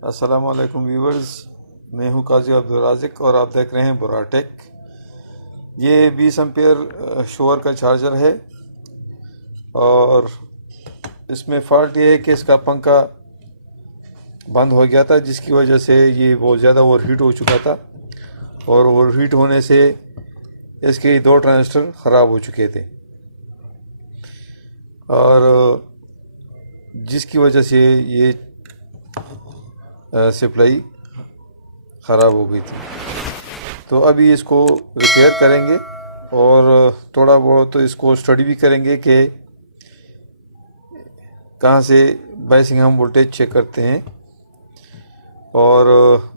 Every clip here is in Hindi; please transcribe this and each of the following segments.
अस्सलाम वालेकुम व्यूवर्स। मैं हूं काजी अब्दुल राज़िक और आप देख रहे हैं बुराटेक। ये 20 एम्पेयर शोवर का चार्जर है और इसमें फ़ॉल्ट ये है कि इसका पंखा बंद हो गया था, जिसकी वजह से ये बहुत ज़्यादा ओवरहीट हो चुका था और ओवरहीट होने से इसके दो ट्रांजिस्टर ख़राब हो चुके थे और जिसकी वजह से ये सप्लाई ख़राब हो गई थी। तो अभी इसको रिपेयर करेंगे और थोड़ा बहुत तो इसको स्टडी भी करेंगे कि कहाँ से बायसिंग हम वोल्टेज चेक करते हैं और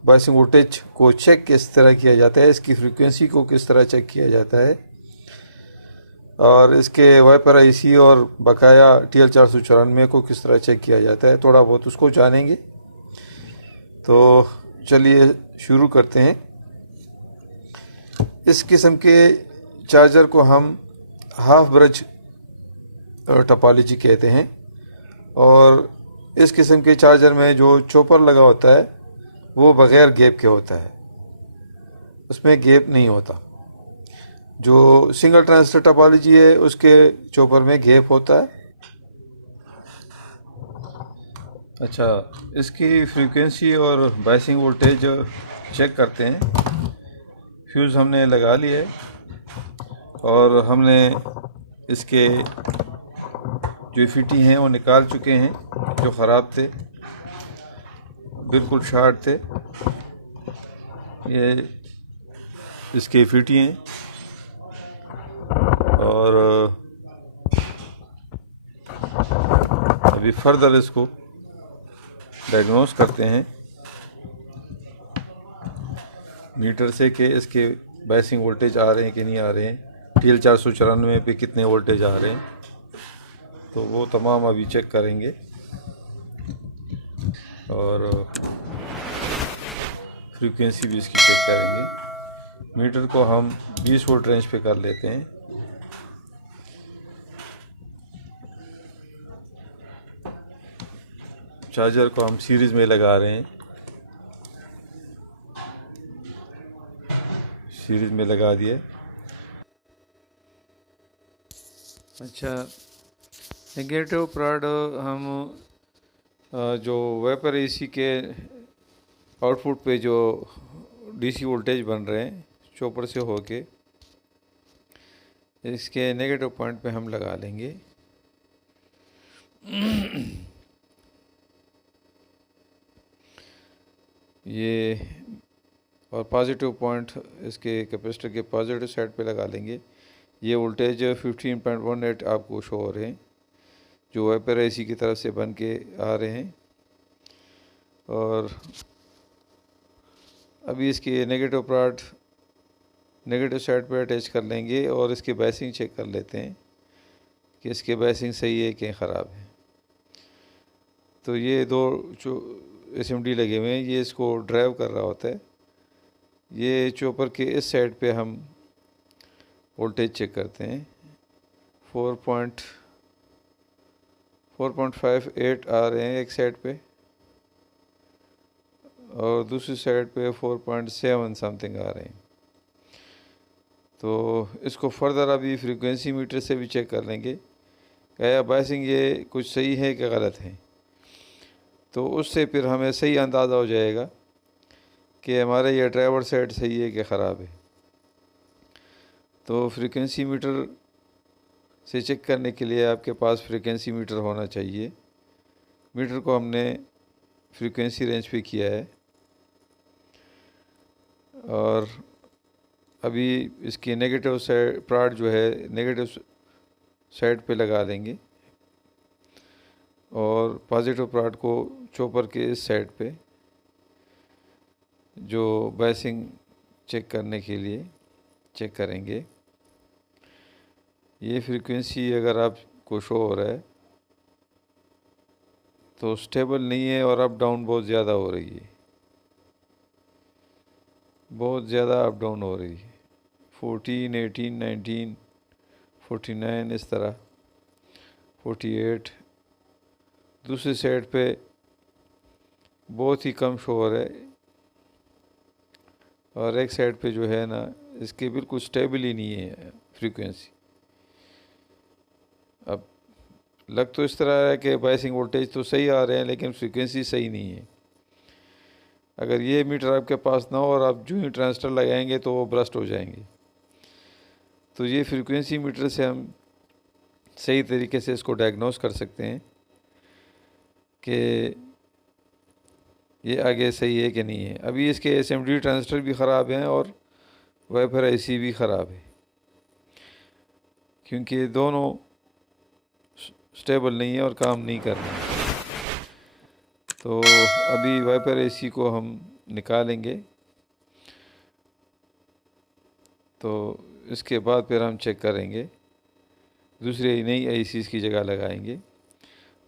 बायसिंग वोल्टेज को चेक किस तरह किया जाता है, इसकी फ्रीक्वेंसी को किस तरह चेक किया जाता है और इसके वाइपर आईसी और बकाया TL494 को किस तरह चेक किया जाता है, थोड़ा बहुत उसको जानेंगे। तो चलिए शुरू करते हैं। इस किस्म के चार्जर को हम हाफ ब्रिज टोपोलॉजी कहते हैं और इस किस्म के चार्जर में जो चॉपर लगा होता है वो बग़ैर गैप के होता है, उसमें गैप नहीं होता। जो सिंगल ट्रांजिस्टर टोपोलॉजी है उसके चॉपर में गैप होता है। अच्छा, इसकी फ्रीक्वेंसी और बायसिंग वोल्टेज चेक करते हैं। फ्यूज़ हमने लगा लिए और हमने इसके जो फिटी हैं वो निकाल चुके हैं, जो ख़राब थे, बिल्कुल शार्ट थे। ये इसके फिटी हैं और अभी फर्दर इसको डायग्नोस करते हैं मीटर से कि इसके बायसिंग वोल्टेज आ रहे हैं कि नहीं आ रहे हैं, TL494 पे कितने वोल्टेज आ रहे हैं, तो वो तमाम अभी चेक करेंगे और फ्रीक्वेंसी भी इसकी चेक करेंगे। मीटर को हम 20 वोल्ट रेंज पे कर लेते हैं। चार्जर को हम सीरीज़ में लगा रहे हैं, सीरीज़ में लगा दिए। अच्छा, नेगेटिव प्राड हम जो वेपर एसी के आउटपुट पे जो DC वोल्टेज बन रहे हैं चॉपर से होके, इसके नेगेटिव पॉइंट पे हम लगा लेंगे। ये और पॉजिटिव पॉइंट इसके कैपेसिटर के पॉजिटिव साइड पे लगा लेंगे। ये वोल्टेज 15.18 आपको शो हो रहे हैं, जो वेपर एसी की तरफ से बन के आ रहे हैं। और अभी इसकी नेगेटिव पार्ट नेगेटिव साइड पे अटैच कर लेंगे और इसकी बायसिंग चेक कर लेते हैं कि इसके बायसिंग सही है कि ख़राब है। तो ये दो जो SMD लगे हुए हैं, ये इसको ड्राइव कर रहा होता है। ये चॉपर के इस साइड पे हम वोल्टेज चेक करते हैं। 4.58 आ रहे हैं एक साइड पे और दूसरी साइड पे 4.7 समथिंग आ रहे हैं। तो इसको फर्दर अभी फ्रीक्वेंसी मीटर से भी चेक कर लेंगे क्या बायसिंग ये कुछ सही है कि गलत है। तो उससे फिर हमें सही अंदाज़ा हो जाएगा कि हमारे ये ड्राइवर साइड सही है कि ख़राब है। तो फ्रीक्वेंसी मीटर से चेक करने के लिए आपके पास फ्रीक्वेंसी मीटर होना चाहिए। मीटर को हमने फ्रीक्वेंसी रेंज पे किया है और अभी इसकी नेगेटिव साइड प्राड जो है नेगेटिव साइड पे लगा लेंगे और पॉजिटिव प्राड को चॉपर के इस साइड पे, जो बायसिंग चेक करने के लिए चेक करेंगे। ये फ्रीक्वेंसी अगर आपको शो हो रहा है तो स्टेबल नहीं है और अप डाउन बहुत ज़्यादा हो रही है, बहुत ज़्यादा अप डाउन हो रही है। 14, 18, 19, 49 इस तरह 48। दूसरी साइड पे बहुत ही कम शोर है, और एक साइड पे जो है ना इसके बिल्कुल स्टेबल ही नहीं है फ्रीक्वेंसी। अब लग तो इस तरह है कि बायसिंग वोल्टेज तो सही आ रहे हैं, लेकिन फ्रीक्वेंसी सही नहीं है। अगर ये मीटर आपके पास ना हो और आप जो ही ट्रांजिस्टर लगाएंगे तो वो ब्रस्ट हो जाएंगे। तो ये फ्रीक्वेंसी मीटर से हम सही तरीके से इसको डायग्नोस कर सकते हैं कि ये आगे सही है कि नहीं है। अभी इसके एसएमडी ट्रांजिस्टर भी ख़राब हैं और वाइपर आईसी भी ख़राब है, क्योंकि दोनों स्टेबल नहीं है और काम नहीं कर रहे हैं। तो अभी वाइपर आईसी को हम निकालेंगे, तो इसके बाद फिर हम चेक करेंगे, दूसरी नई आईसीज़ की जगह लगाएंगे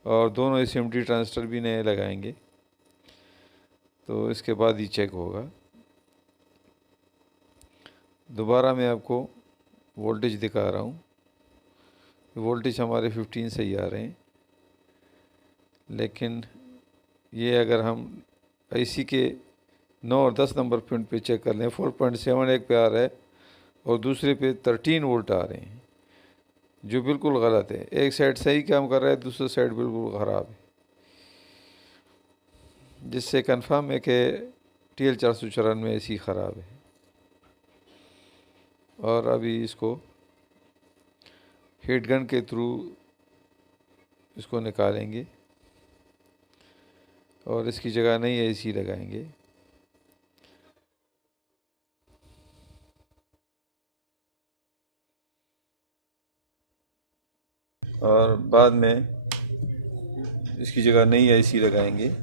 और दोनों एसएमडी ट्रांजिस्टर भी नए लगाएंगे, तो इसके बाद ही चेक होगा। दोबारा मैं आपको वोल्टेज दिखा रहा हूँ। वोल्टेज हमारे 15 से ही आ रहे हैं, लेकिन ये अगर हम आईसी के 9 और 10 नंबर पिन पे चेक कर लें, 4.7 एक पे आ रहा है और दूसरे पे 13 वोल्ट आ रहे हैं, जो बिल्कुल गलत है। एक साइड सही काम कर रहा है, दूसरी साइड बिल्कुल ख़राब है, जिससे कंफर्म है कि TL494 में ऐसी ख़राब है। और अभी इसको हीट गन के थ्रू इसको निकालेंगे और इसकी जगह नई एसी लगाएंगे। और बाद में इसकी जगह नई एसी लगाएंगे।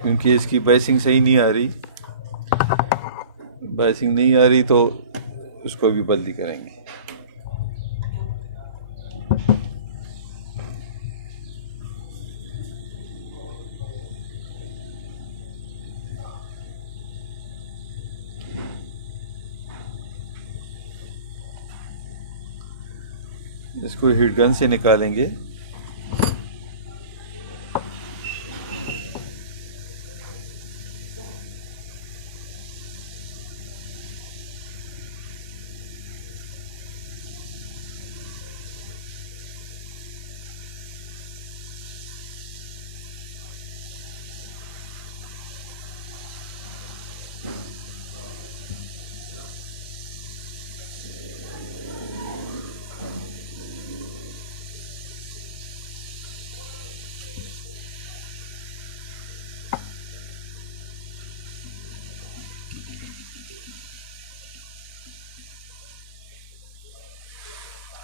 क्योंकि इसकी बायसिंग सही नहीं आ रही, बायसिंग नहीं आ रही तो उसको भी बदली करेंगे। इसको हीट गन से निकालेंगे।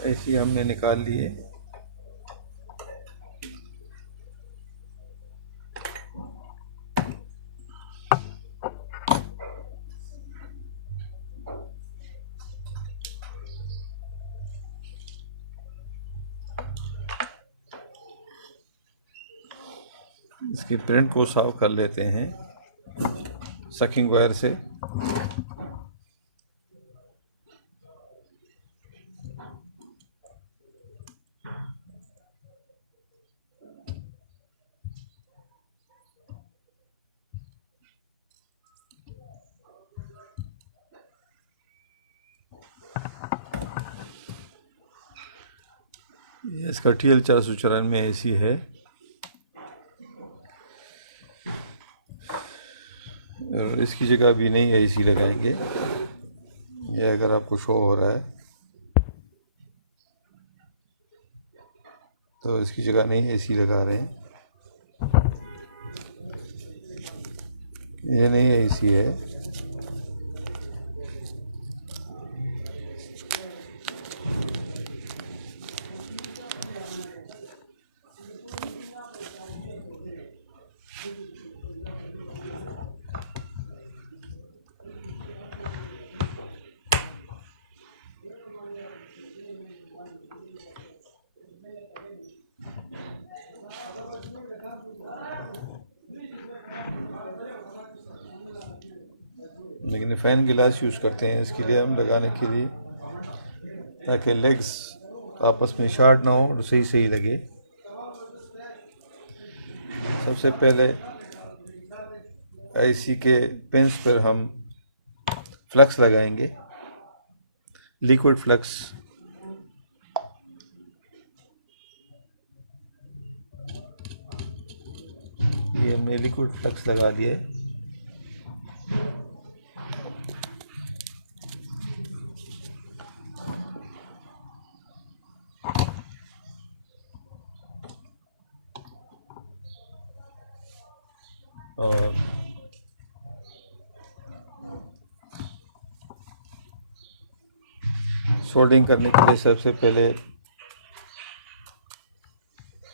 ऐसी हमने निकाल लिए। इसकी प्रिंट को साफ कर लेते हैं सकिंग वायर से। इसका TL494 एसी है और इसकी जगह भी नई एसी लगाएंगे। ये अगर आपको शो हो रहा है तो इसकी जगह नई एसी लगा रहे हैं। ये नई एसी है। लेकिन फैन गिलास यूज़ करते हैं इसके लिए हम लगाने के लिए। ताकि लेग्स आपस में शॉर्ट ना हो और सही सही लगे। सबसे पहले आईसी के पिंस पर हम फ्लक्स लगाएंगे, लिक्विड फ्लक्स। ये हमने लिक्विड फ्लक्स लगा दिया है। और सोल्डिंग करने के लिए सबसे पहले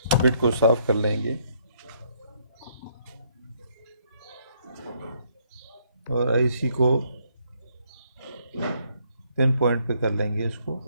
बिट को साफ कर लेंगे और आईसी को पिन पॉइंट पे कर लेंगे इसको।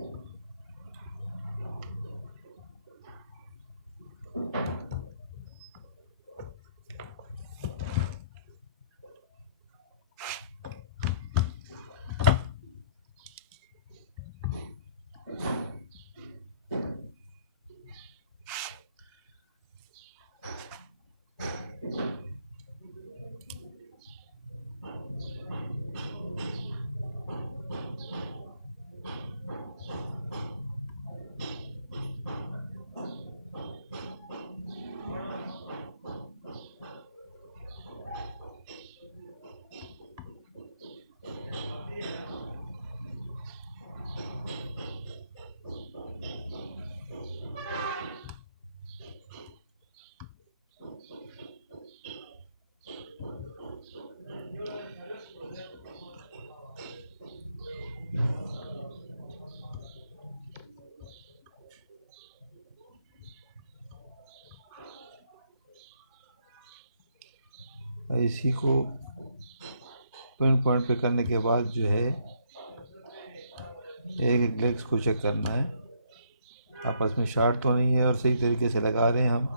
आईसी को पिन पॉइंट पे करने के बाद जो है एक लेग्स को चेक करना है आपस में शॉर्ट तो नहीं है और सही तरीके से लगा रहे हैं हम।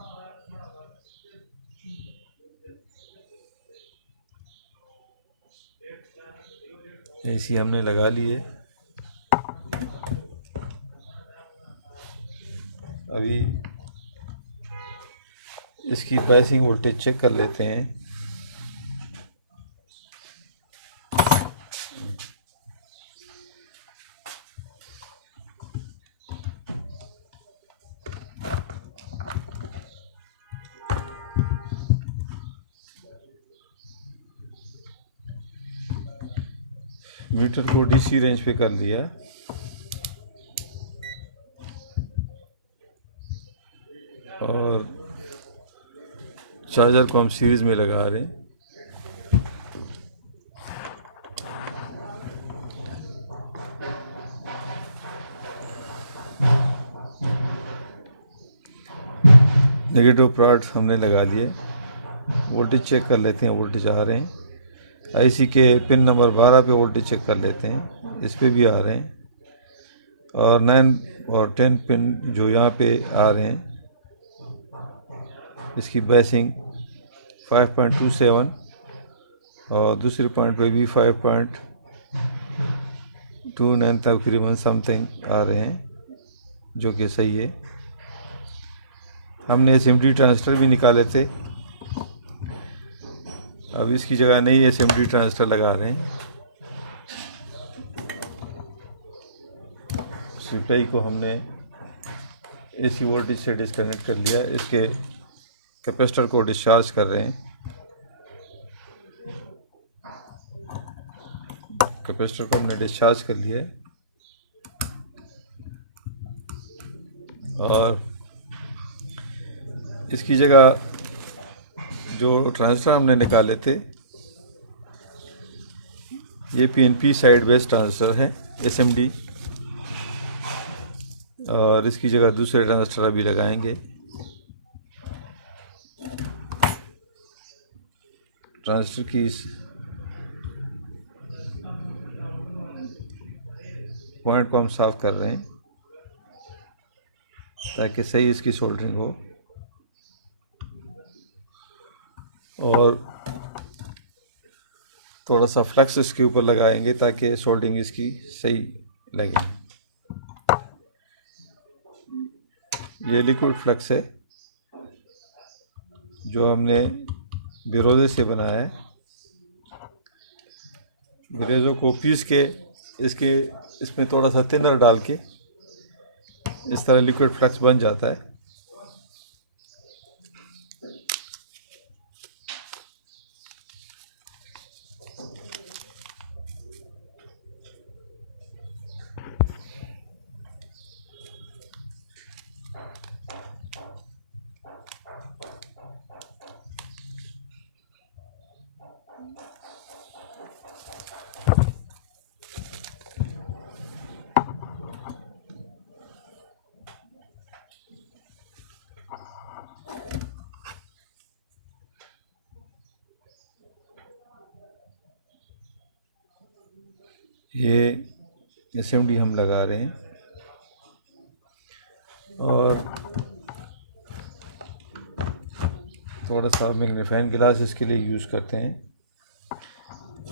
आईसी हमने लगा ली है। अभी इसकी बायसिंग वोल्टेज चेक कर लेते हैं। मीटर को डीसी रेंज पे कर लिया और चार्जर को हम सीरीज में लगा रहे हैं। नेगेटिव पार्ट हमने लगा लिए। वोल्टेज चेक कर लेते हैं, वोल्टेज आ रहे हैं। आईसी के पिन नंबर 12 पे वोल्टेज चेक कर लेते हैं, इस पे भी आ रहे हैं। और 9 और 10 पिन जो यहाँ पे आ रहे हैं, इसकी बायसिंग 5.27 और दूसरे पॉइंट पे भी 5.29 तकरीबन समथिंग आ रहे हैं, जो कि सही है। हमने एसएमडी ट्रांजिस्टर भी निकाले थे, अब इसकी जगह नई एसएमडी ट्रांजिस्टर लगा रहे हैं। सप्लाई को हमने एसी वोल्टेज से डिस्कनेक्ट कर लिया, इसके कैपेसिटर को डिस्चार्ज कर रहे हैं। कैपेसिटर को हमने डिस्चार्ज कर लिया है और इसकी जगह जो ट्रांजिस्टर हमने निकाले थे, ये पीएनपी साइड बेस ट्रांजिस्टर है एसएमडी, और इसकी जगह दूसरे ट्रांजिस्टर अभी लगाएंगे। ट्रांजिस्टर की पॉइंट को हम साफ कर रहे हैं ताकि सही इसकी सोल्डरिंग हो, और थोड़ा सा फ्लक्स इसके ऊपर लगाएंगे ताकि सोल्डरिंग इसकी सही लगे। ये लिक्विड फ्लक्स है जो हमने बिरोजे से बनाया है। बिरोजों को पीस के इसमें थोड़ा सा थिनर डाल के इस तरह लिक्विड फ्लक्स बन जाता है। ये एसएमडी हम लगा रहे हैं और थोड़ा सा मैग्नीफाइंग ग्लास इसके लिए यूज़ करते हैं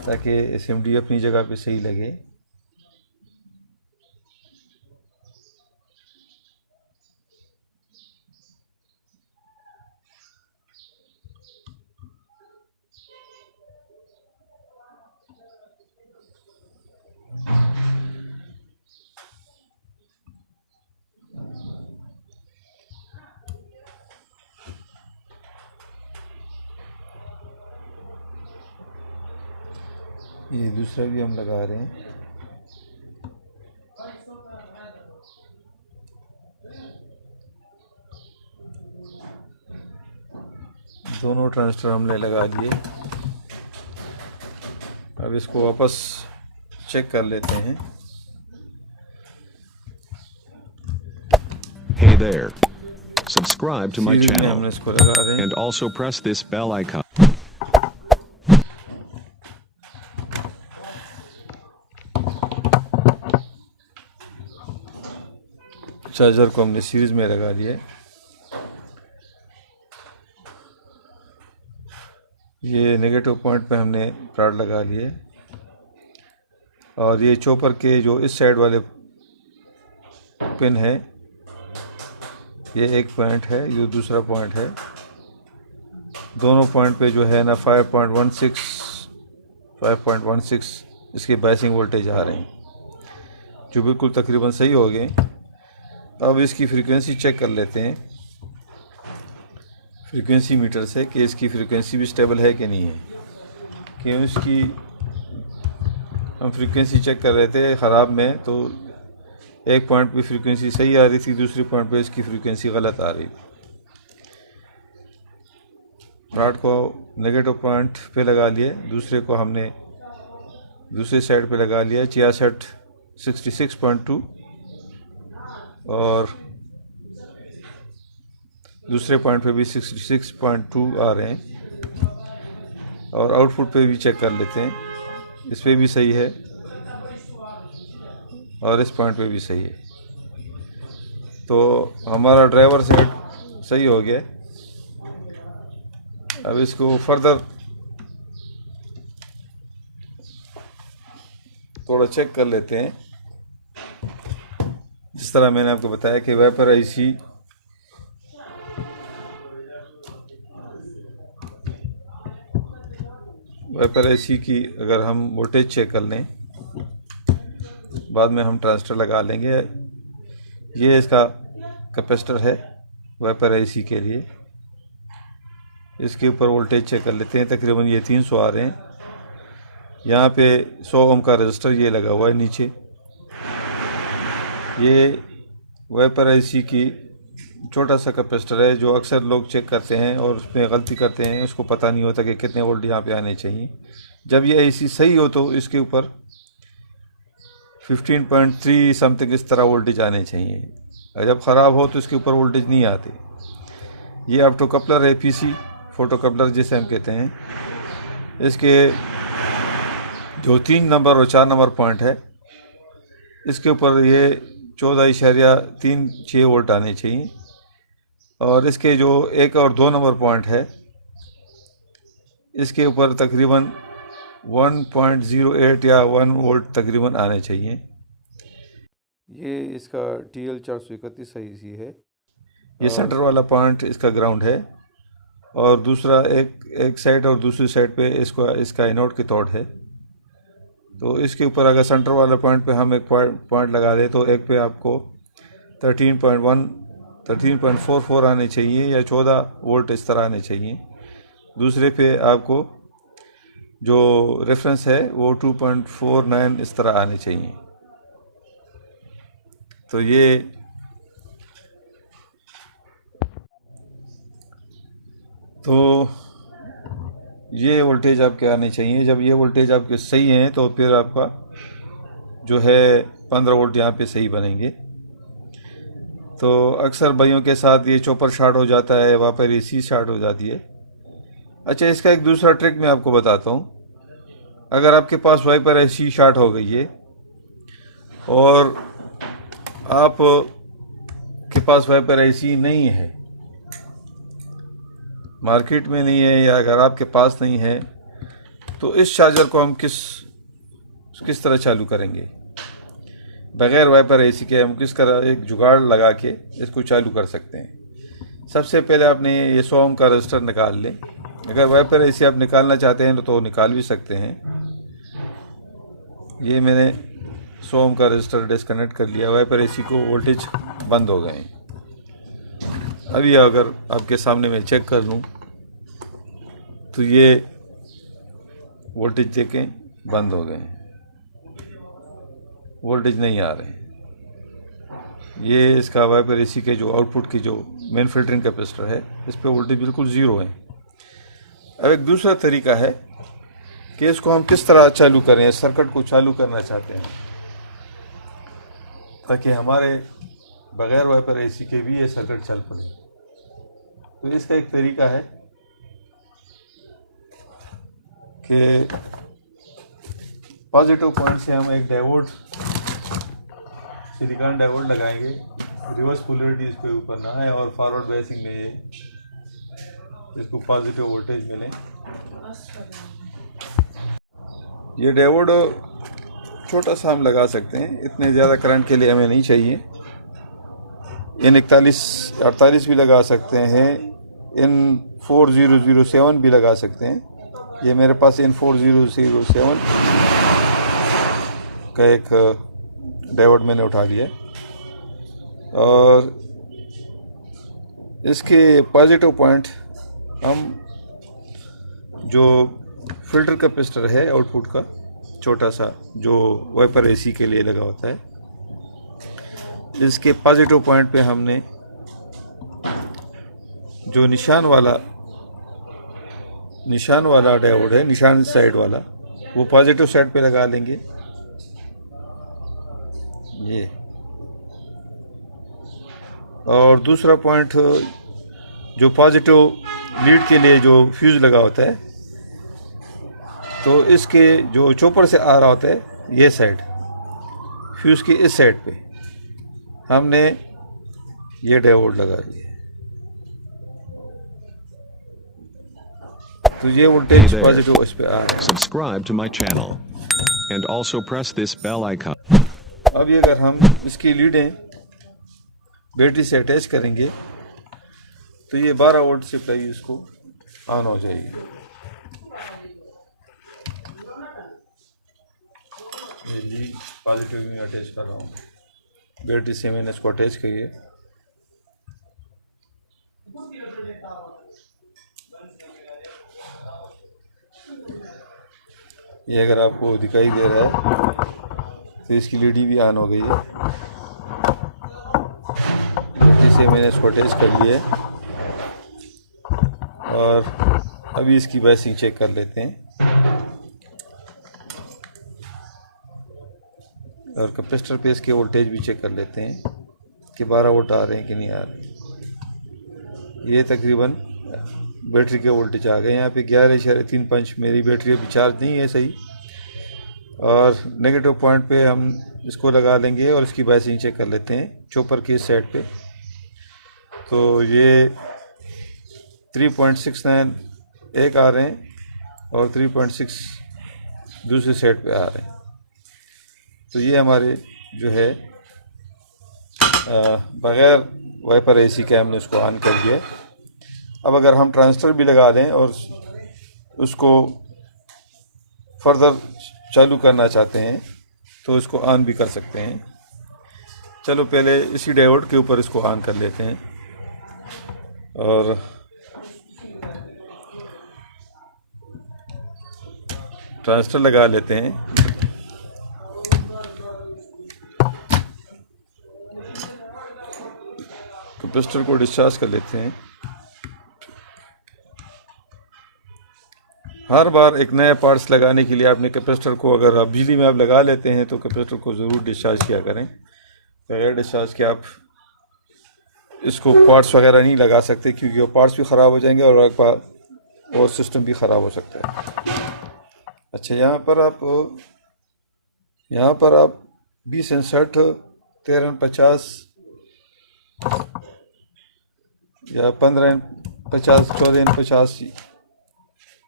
ताकि एसएमडी अपनी जगह पे सही लगे। ये दूसरा भी हम लगा रहे हैं। दोनों ट्रांजिस्टर हमने लगा लिए। अब इसको वापस चेक कर लेते हैं। Hey there. Subscribe to my series में channel हमने इसको लगा रहे हैं। and also press this bell icon. Charger को हमने सीरीज में लगा लिया। ये नेगेटिव पॉइंट पे हमने प्लाट लगा लिए और ये चॉपर के जो इस साइड वाले पिन है ये एक पॉइंट है, ये दूसरा पॉइंट है। दोनों पॉइंट पे जो है ना 5.16 इसके बायसिंग वोल्टेज आ रहे हैं जो बिल्कुल तकरीबन सही हो गए। अब इसकी फ्रीक्वेंसी चेक कर लेते हैं फ्रीक्वेंसी मीटर से कि इसकी फ्रीक्वेंसी भी स्टेबल है कि नहीं है। क्यों इसकी हम फ्रीक्वेंसी चेक कर रहे थे ख़राब में, तो एक पॉइंट पे फ्रीक्वेंसी सही आ रही थी, दूसरे पॉइंट पे इसकी फ्रीक्वेंसी गलत आ रही थी। प्लाट को नेगेटिव पॉइंट पे लगा लिए, दूसरे को हमने दूसरे साइड पे लगा लिया 66.2 और दूसरे पॉइंट पे भी 66.2 आ रहे हैं। और आउटपुट पे भी चेक कर लेते हैं, इस पे भी सही है और इस पॉइंट पे भी सही है। तो हमारा ड्राइवर सेट सही हो गया। अब इसको फर्दर थोड़ा चेक कर लेते हैं। जिस तरह मैंने आपको बताया कि वेपर आईसी की अगर हम वोल्टेज चेक कर लें, बाद में हम ट्रांजिस्टर लगा लेंगे। ये इसका कैपेसिटर है वेपर आईसी के लिए। इसके ऊपर वोल्टेज चेक कर लेते हैं। तकरीबन ये 300 आ रहे हैं। यहाँ पे 100 ओम का रजिस्टर ये लगा हुआ है नीचे। ये वेपर आईसी की छोटा सा कैपेसिटर है जो अक्सर लोग चेक करते हैं और उसमें गलती करते हैं, उसको पता नहीं होता कि कितने वोल्ट यहाँ पे आने चाहिए। जब ये आईसी सही हो तो इसके ऊपर 15.3 समथिंग इस तरह वोल्टेज आने चाहिए, और जब ख़राब हो तो इसके ऊपर वोल्टेज नहीं आते। ये ऑप्टो कपलर है, पीसी फोटो कपलर जिसे हम कहते हैं। इसके जो 3 नंबर और 4 नंबर पॉइंट है, इसके ऊपर ये 14.36 वोल्ट आने चाहिए। और इसके जो 1 और 2 नंबर पॉइंट है, इसके ऊपर तकरीबन 1.08 या 1 वोल्ट तकरीबन आने चाहिए। ये इसका TL431 आईसी है ये सेंटर वाला पॉइंट इसका ग्राउंड है, और दूसरा एक साइड और दूसरी साइड पे इसका एनोड कैथोड है। तो इसके ऊपर अगर सेंटर वाला पॉइंट पे हम एक पॉइंट लगा दें तो एक पे आपको 13.44 आने चाहिए या 14 वोल्ट इस तरह आने चाहिए। दूसरे पे आपको जो रेफरेंस है वो 2.49 इस तरह आने चाहिए। तो ये वोल्टेज आपके आने चाहिए। जब ये वोल्टेज आपके सही हैं तो फिर आपका जो है 15 वोल्ट यहाँ पे सही बनेंगे। तो अक्सर भाइयों के साथ ये चॉपर शॉर्ट हो जाता है, वहाँ पर एसी शॉर्ट हो जाती है। अच्छा, इसका एक दूसरा ट्रिक मैं आपको बताता हूँ। अगर आपके पास वाइपर एसी शॉर्ट हो गई है और आप के पास वाइपर एसी नहीं है, मार्केट में नहीं है, या अगर आपके पास नहीं है, तो इस चार्जर को हम किस तरह चालू करेंगे? बगैर वाइपर एसी के हम किस तरह एक जुगाड़ लगा के इसको चालू कर सकते हैं। सबसे पहले आपने ये 100 ओम का रजिस्टर निकाल लें। अगर वाइपर एसी आप निकालना चाहते हैं तो निकाल भी सकते हैं। ये मैंने 100 ओम का रजिस्टर डिस्कनेक्ट कर लिया। वाइपर एसी को वोल्टेज बंद हो गए। अभी अगर आपके सामने मैं चेक कर लूँ तो ये वोल्टेज देखें बंद हो गए, वोल्टेज नहीं आ रहे। ये इसका वाइपर एसी के जो आउटपुट की जो मेन फिल्टरिंग कैपेसिटर है, इस पे वोल्टेज बिल्कुल ज़ीरो है। अब एक दूसरा तरीका है कि इसको हम किस तरह चालू करें। सर्किट को चालू करना चाहते हैं ताकि हमारे बगैर वाइपर एसी के भी ये सर्किट चल पड़े। तो इसका एक तरीका है कि पॉजिटिव पॉइंट से हम एक डायोड, सिलिकॉन डायोड लगाएंगे। रिवर्स पोलैरिटी इसके ऊपर ना है और फॉरवर्ड बेसिंग में इसको पॉजिटिव वोल्टेज मिले। ये डायोड छोटा सा हम लगा सकते हैं, इतने ज़्यादा करंट के लिए हमें नहीं चाहिए। इन 48 भी लगा सकते हैं, इन 4007 भी लगा सकते हैं। ये मेरे पास इन 4007 का एक डायोड मैंने उठा लिया और इसके पॉजिटिव पॉइंट हम जो फिल्टर कैपेसिटर है आउटपुट का छोटा सा जो वाइपर एसी के लिए लगा होता है, इसके पॉजिटिव पॉइंट पे हमने जो निशान वाला डायोड है, निशान साइड वाला, वो पॉजिटिव साइड पे लगा लेंगे। ये और दूसरा पॉइंट जो पॉजिटिव लीड के लिए जो फ्यूज लगा होता है, तो इसके जो चॉपर से आ रहा होता है, ये साइड फ्यूज की इस साइड पे हमने ये डायोड लगा लिया। तो ये वोल्टेज पॉजिटिव इस पे आ रहा है। Subscribe to my channel and also press this bell icon. अब ये अगर हम इसकी लीडें बैटरी से अटैच करेंगे तो ये 12 वोल्ट सप्लाई इसको ऑन हो जाएगी। ये लीड पॉजिटिव में अटैच कर रहा हूँ, बैटरी से मैंने इसको अटैच करिए। ये अगर आपको दिखाई दे रहा है तो इसकी लीडी भी ऑन हो गई है। बैटरी से मैंने इसको अटैच कर लिया है और अभी इसकी बेसिंग चेक कर लेते हैं और कैपेसिटर पे इसके वोल्टेज भी चेक कर लेते हैं कि 12 वोल्ट आ रहे हैं कि नहीं आ रहे। ये तकरीबन बैटरी के वोल्टेज आ गए। यहाँ पे 11.35 मेरी बैटरी अभी चार्ज नहीं है सही, और नेगेटिव पॉइंट पे हम इसको लगा लेंगे और इसकी बेसिंग चेक कर लेते हैं चॉपर की इस साइड पे। तो ये 3.69 एक आ रहे हैं और 3.6 दूसरी साइड पे आ रहे हैं। तो ये हमारे जो है बग़ैर वाइपर एसी के हमने उसको ऑन कर दिया। अब अगर हम ट्रांजिस्टर भी लगा दें और उसको फर्दर चालू करना चाहते हैं तो इसको ऑन भी कर सकते हैं। चलो पहले इसी डायोड के ऊपर इसको ऑन कर लेते हैं और ट्रांजिस्टर लगा लेते हैं। कैपेसिटर को डिस्चार्ज कर लेते हैं। हर बार एक नया पार्ट्स लगाने के लिए आपने कैपेसिटर को, अगर आप बिजली में आप लगा लेते हैं तो कैपेसिटर को ज़रूर डिस्चार्ज किया करें। बगैर डिस्चार्ज के आप इसको पार्ट्स वगैरह नहीं लगा सकते, क्योंकि वो पार्ट्स भी ख़राब हो जाएंगे और सिस्टम भी ख़राब हो सकता है। अच्छा, यहाँ पर आप 20 एन 60, 13 एन 50 या 15 एन 50, 14 एन 50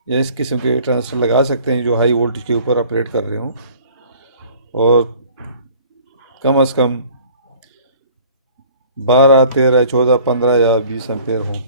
या इस किस्म के ट्रांजिस्टर लगा सकते हैं जो हाई वोल्टेज के ऊपर ऑपरेट कर रहे हों और कम से कम 12, 13, 14, 15 या 20 एम्पेयर हों।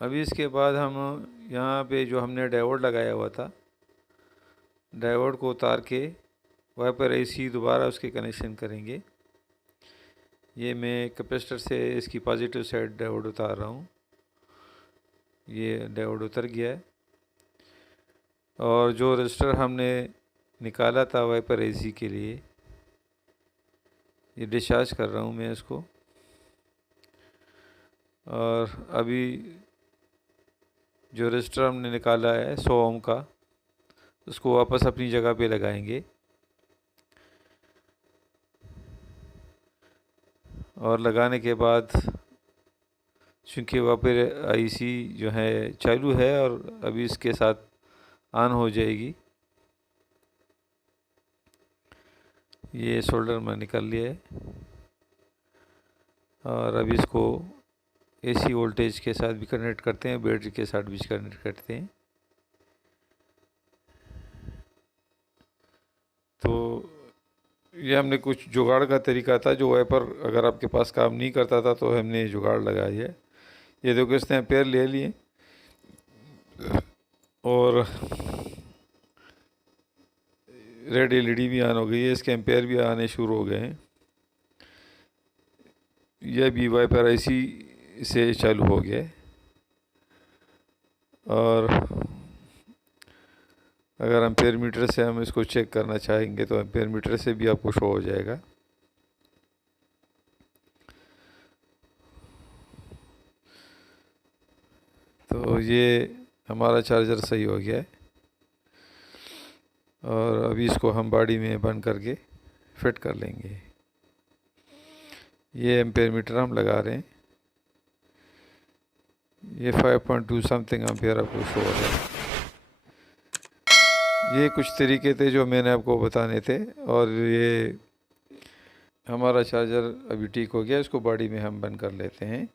अभी इसके बाद हम यहाँ पे जो हमने डायोड लगाया हुआ था, डायोड को उतार के वाइपर एसी दोबारा उसके कनेक्शन करेंगे। ये मैं कैपेसिटर से इसकी पॉजिटिव साइड डायोड उतार रहा हूँ। ये डायोड उतर गया है और जो रजिस्टर हमने निकाला था वाइपर एसी के लिए, ये डिस्चार्ज कर रहा हूँ मैं इसको। और अभी जो रजिस्टर हमने निकाला है 100 ओम का, उसको वापस अपनी जगह पे लगाएंगे और लगाने के बाद चूँकि वहाँ पर आईसी जो है चालू है और अभी इसके साथ ऑन हो जाएगी। ये सोल्डर मैं निकाल लिया है और अभी इसको एसी वोल्टेज के साथ भी कनेक्ट करते हैं, बैटरी के साथ भी कनेक्ट करते हैं। तो ये हमने कुछ जुगाड़ का तरीका था, जो वाइपर अगर आपके पास काम नहीं करता था तो हमने जुगाड़ लगाई है। ये देखो इसने एम्पेयर ले लिए और रेड एलईडी भी ऑन हो गई है, इसके एम्पेयर भी आने शुरू हो गए हैं। यह भी वाइपर आईसी से चालू हो गया है और अगर एम्पेयर मीटर से हम इसको चेक करना चाहेंगे तो एम्पेयर मीटर से भी आपको शो हो जाएगा। तो ये हमारा चार्जर सही हो गया है और अभी इसको हम बॉडी में बंद करके फिट कर लेंगे। ये एम्पेयर मीटर हम लगा रहे हैं, ये 5.2 समथिंग एम्पेयर आपको शो हो रहा है। ये कुछ तरीके थे जो मैंने आपको बताने थे और ये हमारा चार्जर अभी ठीक हो गया। इसको बॉडी में हम बंद कर लेते हैं।